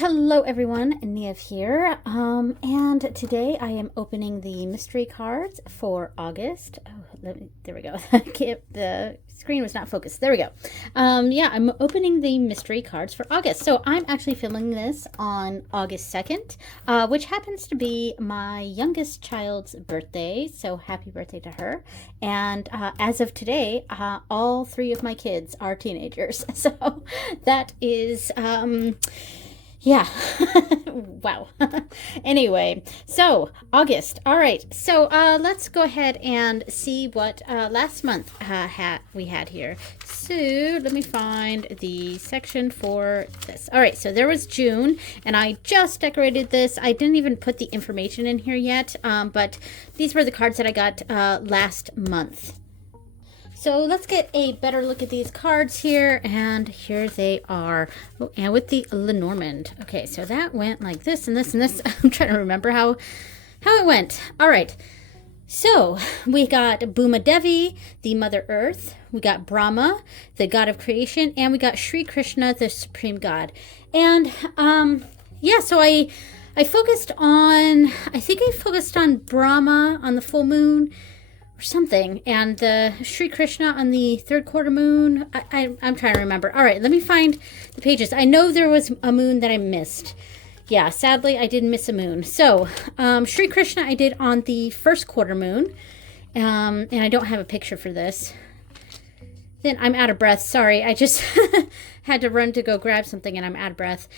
Hello everyone, Niev here, and today I am opening the mystery cards for August. Oh, there we go. The screen was not focused. There we go. Yeah, I'm opening the mystery cards for August. So I'm actually filming this on August 2nd, which happens to be my youngest child's birthday. So happy birthday to her. And as of today, all three of my kids are teenagers. So that is... yeah. Wow. Anyway, so August. All right. So let's go ahead and see what last month we had here. So let me find the section for this. All right. So there was June, and I just decorated this. I didn't even put the information in here yet, but these were the cards that I got last month. So let's get a better look at these cards here, and here they are. Oh, and with the Lenormand. Okay, so that went like this and this and this. I'm trying to remember how it went. All right, so we got Bhuma Devi, the Mother Earth. We got Brahma, the God of Creation, and we got Sri Krishna, the Supreme God. And yeah, so I focused on, I think I focused on Brahma on the full moon, or something, and the Sri Krishna on the third quarter moon. I'm trying to remember. All right, let me find the pages. I know there was a moon that I missed. Yeah, sadly, I did miss a moon. So, Sri Krishna I did on the first quarter moon, and I don't have a picture for this. Then I'm out of breath. Sorry, I just had to run to go grab something, and I'm out of breath.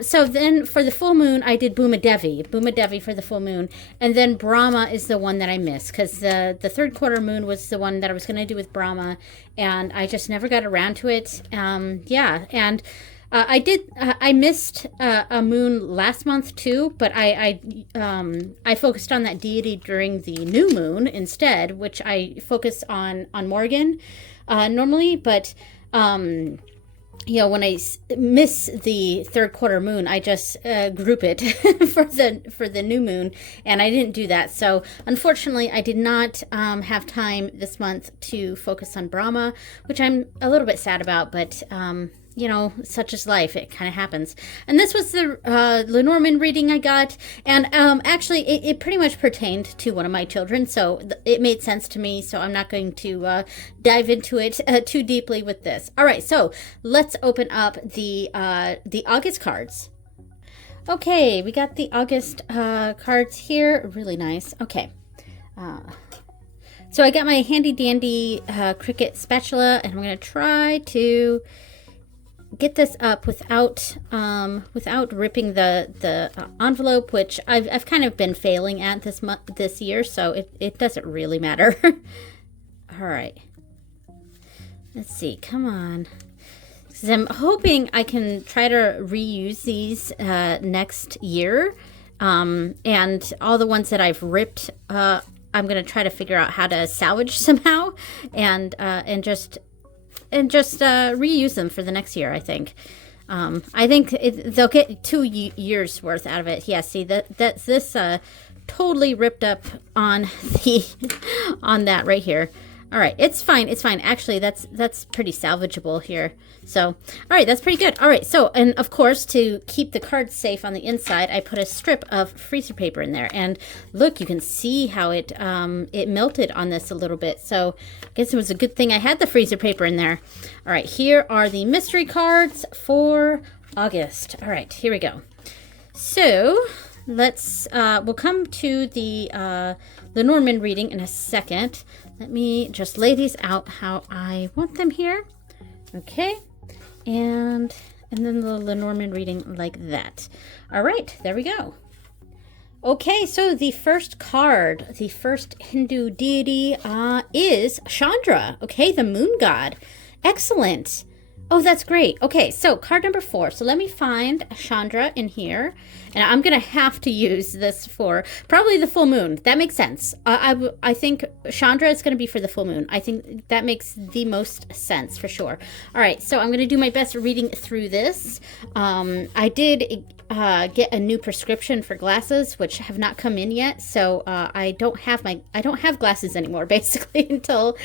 So then for the full moon, I did Bhuma Devi for the full moon. And then Brahma is the one that I missed, because the third quarter moon was the one that I was going to do with Brahma, and I just never got around to it. Yeah, and I missed a moon last month too, but I focused on that deity during the new moon instead, which I focus on Morgan normally, but you know, when I miss the third quarter moon, I just group it for the new moon, and I didn't do that. So unfortunately, I did not have time this month to focus on Brahma, which I'm a little bit sad about, but you know, such is life. It kind of happens. And this was the Lenormand reading I got. And actually, it pretty much pertained to one of my children. So it made sense to me. So I'm not going to dive into it too deeply with this. All right. So let's open up the August cards. Okay. We got the August cards here. Really nice. Okay. So I got my handy dandy Cricut spatula, and I'm going to try to get this up without ripping the envelope, which I've kind of been failing at this year, so it doesn't really matter. All right, let's see, come on, because I'm hoping I can try to reuse these next year, and all the ones that I've ripped, I'm gonna try to figure out how to salvage somehow, and just reuse them for the next year, I think. I think they'll get 2 years worth out of it. Yeah, see, that's this totally ripped up on on that right here. All right, it's fine. It's fine. Actually, that's pretty salvageable here. So, all right, that's pretty good. All right, so, and of course, to keep the cards safe on the inside, I put a strip of freezer paper in there. And look, you can see how it melted on this a little bit. So, I guess it was a good thing I had the freezer paper in there. All right, here are the mystery cards for August. All right, here we go. So, we'll come to the Lenormand reading in a second. Let me just lay these out how I want them here. Okay. And then the Lenormand reading like that. All right, there we go. Okay, so the first card, the first Hindu deity is Chandra. Okay, the moon god. Excellent. Oh, that's great. Okay, so card number 4. So let me find Chandra in here. And I'm going to have to use this for probably the full moon. That makes sense. I think Chandra is going to be for the full moon. I think that makes the most sense for sure. All right, so I'm going to do my best reading through this. I did get a new prescription for glasses, which have not come in yet. So I don't have glasses anymore, basically, until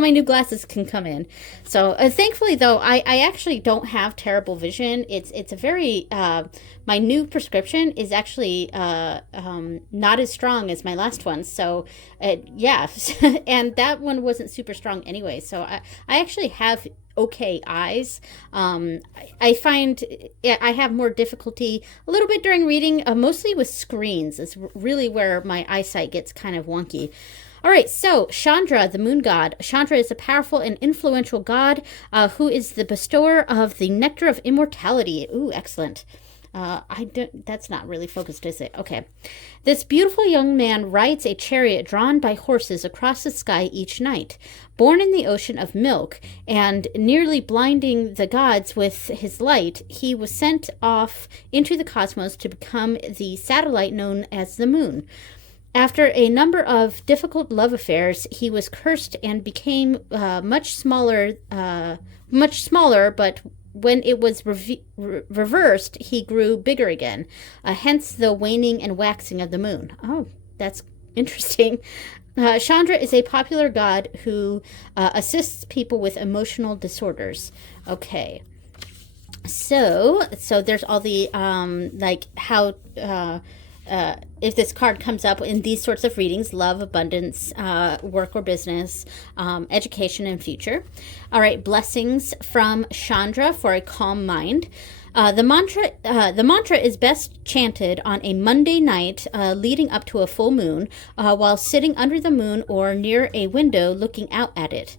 my new glasses can come in. So thankfully, though, I actually don't have terrible vision. It's a very my new prescription is actually not as strong as my last one. So yeah, and that one wasn't super strong anyway. So I actually have okay eyes. I find I have more difficulty a little bit during reading, mostly with screens. It's really where my eyesight gets kind of wonky. All right, so Chandra, the moon god. Chandra is a powerful and influential god who is the bestower of the nectar of immortality. Ooh, excellent. That's not really focused, is it? Okay. This beautiful young man rides a chariot drawn by horses across the sky each night. Born in the ocean of milk and nearly blinding the gods with his light, he was sent off into the cosmos to become the satellite known as the moon. After a number of difficult love affairs, he was cursed and became much smaller, but when it was reversed, he grew bigger again, hence the waning and waxing of the moon. Oh, that's interesting. Chandra is a popular god who assists people with emotional disorders. Okay. So there's all the, like how... if this card comes up in these sorts of readings, love, abundance, work or business, education, and future. All right, blessings from Chandra for a calm mind. The mantra is best chanted on a Monday night leading up to a full moon while sitting under the moon or near a window looking out at it.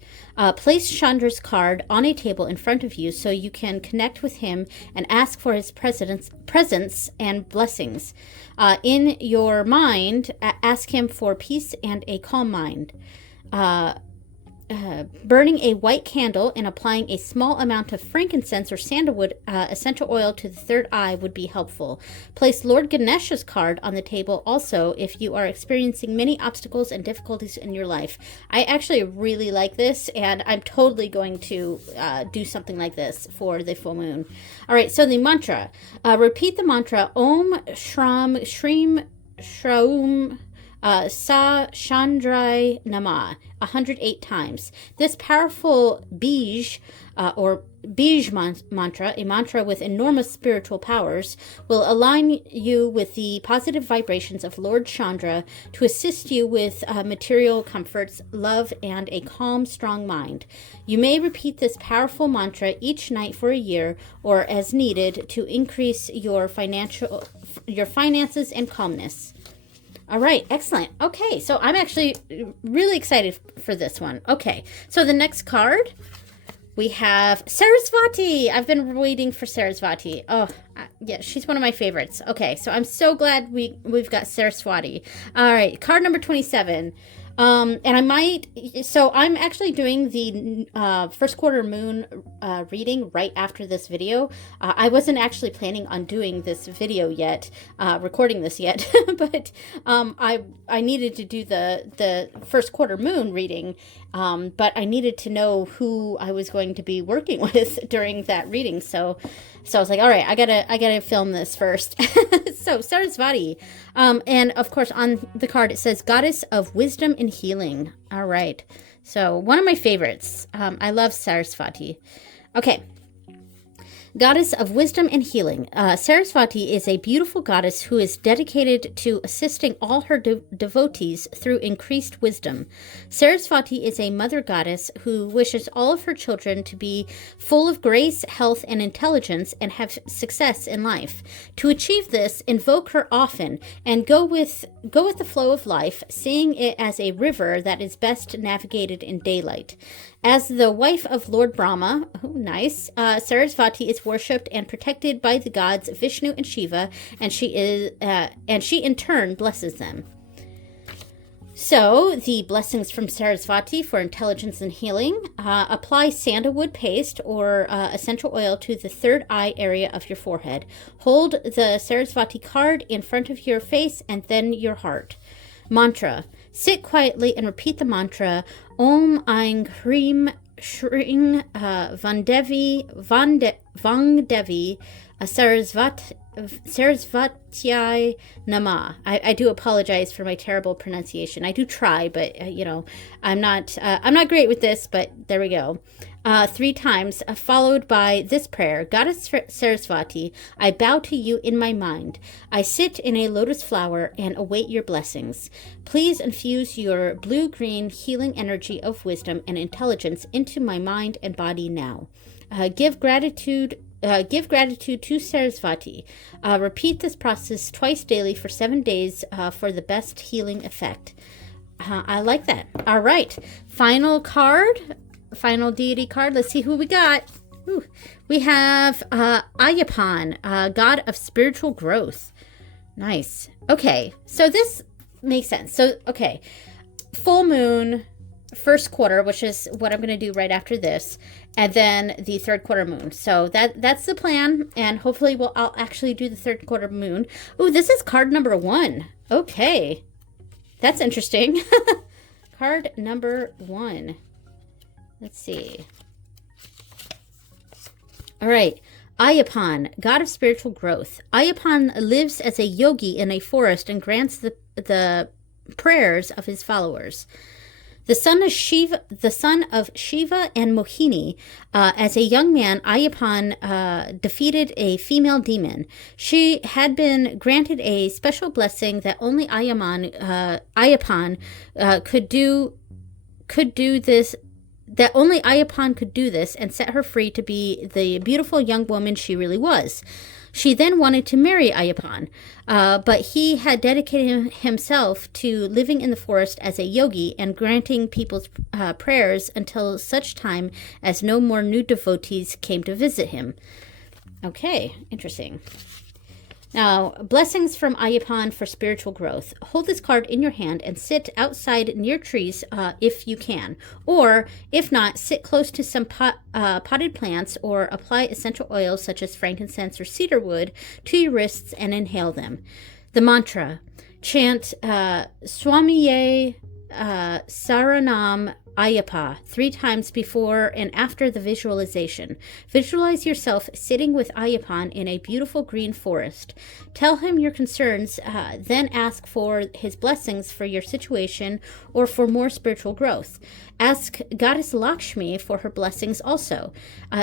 Place Chandra's card on a table in front of you so you can connect with him and ask for his presence and blessings. In your mind, ask him for peace and a calm mind. Burning a white candle and applying a small amount of frankincense or sandalwood essential oil to the third eye would be helpful. Place Lord Ganesha's card on the table also if you are experiencing many obstacles and difficulties in your life. I actually really like this, and I'm totally going to do something like this for the full moon. All right, so the mantra. Repeat the mantra Om Shram Shrim Shraum Sa Chandrai Nama 108 times. This powerful bij mantra, a mantra with enormous spiritual powers, will align you with the positive vibrations of Lord Chandra to assist you with material comforts, love, and a calm, strong mind. You may repeat this powerful mantra each night for a year or as needed to increase your finances and calmness. All right, excellent. Okay, so I'm actually really excited for this one. Okay, so the next card, we have Sarasvati. I've been waiting for Sarasvati. Oh, yeah, she's one of my favorites. Okay, so I'm so glad we've got Sarasvati. All right, card number 27. And I'm actually doing the first quarter moon reading right after this video. I wasn't actually planning on doing this video yet, recording this yet, but I needed to do the first quarter moon reading, but I needed to know who I was going to be working with during that reading. So I was like, all right, I gotta film this first. So Sarasvati, and of course on the card it says Goddess of Wisdom and Healing. All right, so one of my favorites. I love Sarasvati. Okay. Goddess of Wisdom and Healing. Sarasvati is a beautiful goddess who is dedicated to assisting all her devotees through increased wisdom. Sarasvati is a mother goddess who wishes all of her children to be full of grace, health, and intelligence and have success in life. To achieve this, invoke her often and go with the flow of life, seeing it as a river that is best navigated in daylight. As the wife of Lord Brahma, Sarasvati is worshipped and protected by the gods Vishnu and Shiva, and she in turn blesses them. So, the blessings from Sarasvati for intelligence and healing. Apply sandalwood paste or essential oil to the third eye area of your forehead. Hold the Sarasvati card in front of your face and then your heart. Mantra. Sit quietly and repeat the mantra Om Aing Hrim Shring Vangdevi Sarasvat Sarasvati Nama. I do apologize for my terrible pronunciation. I do try, but I'm not great with this, but there we go. 3 times, followed by this prayer. Goddess Sarasvati, I bow to you in my mind. I sit in a lotus flower and await your blessings. Please infuse your blue-green healing energy of wisdom and intelligence into my mind and body now. Give gratitude to Sarasvati. Repeat this process twice daily for 7 days for the best healing effect. I like that. All right. Final deity card. Let's see who we got. Ooh. We have Ayyappan, god of spiritual growth. Nice. Okay. So this makes sense. So, okay. Full moon, first quarter, which is what I'm going to do right after this, and then the third quarter moon. So that's the plan, and hopefully I'll actually do the third quarter moon. Ooh, this is card number 1. Okay. That's interesting. Card number 1. Let's see. All right. Ayyappan, god of spiritual growth. Ayyappan lives as a yogi in a forest and grants the prayers of his followers. The son of Shiva and Mohini. As a young man, Ayyappan defeated a female demon. She had been granted a special blessing that only Ayyappan could do this. That only Ayyappan could do this and set her free to be the beautiful young woman she really was. She then wanted to marry Ayyappan, but he had dedicated himself to living in the forest as a yogi and granting people's prayers until such time as no more new devotees came to visit him. Okay, interesting. Now, blessings from Ayyappan for spiritual growth. Hold this card in your hand and sit outside near trees if you can. Or, if not, sit close to some potted plants or apply essential oils such as frankincense or cedar wood to your wrists and inhale them. The mantra. Chant Swamiye Saranam Ayyappa 3 times before and after the visualization. Visualize yourself sitting with Ayyappan in a beautiful green forest. Tell him your concerns, then ask for his blessings for your situation or for more spiritual growth. Ask Goddess Lakshmi for her blessings also.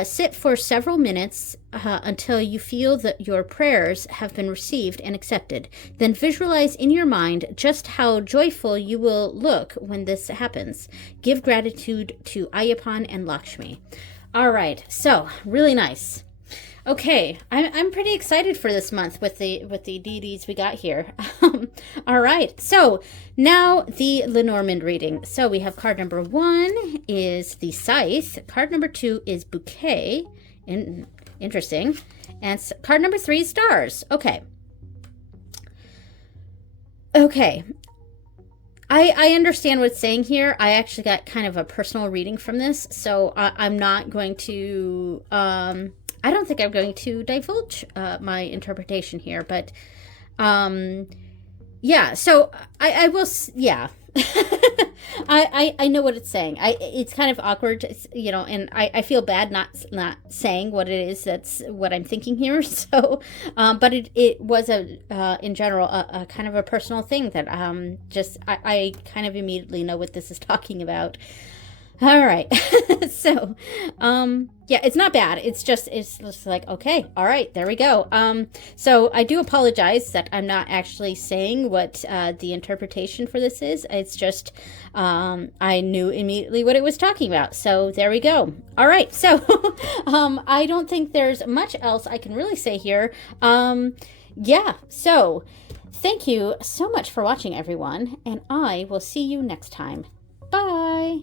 Sit for several minutes until you feel that your prayers have been received and accepted. Then visualize in your mind just how joyful you will look when this happens. Give gratitude to Ayyappan and Lakshmi. All right, so really nice. Okay, I'm pretty excited for this month with the deities we got here. All right, so now the Lenormand reading. So we have card number 1 is the Scythe. Card number 2 is Bouquet. Interesting. And card number 3 is Stars. Okay. Okay. I understand what it's saying here. I actually got kind of a personal reading from this, so I'm not going to... I don't think I'm going to divulge my interpretation here, but yeah, so I will, yeah. I know what it's saying. It's kind of awkward, and I feel bad not saying what it is that's what I'm thinking here. So, but it was in general a kind of a personal thing that I kind of immediately know what this is talking about. All right. So, yeah, it's not bad. It's just like, okay, all right, there we go. So I do apologize that I'm not actually saying what the interpretation for this is. It's just, I knew immediately what it was talking about. So there we go. All right. So, I don't think there's much else I can really say here. Yeah. So thank you so much for watching, everyone. And I will see you next time. Bye.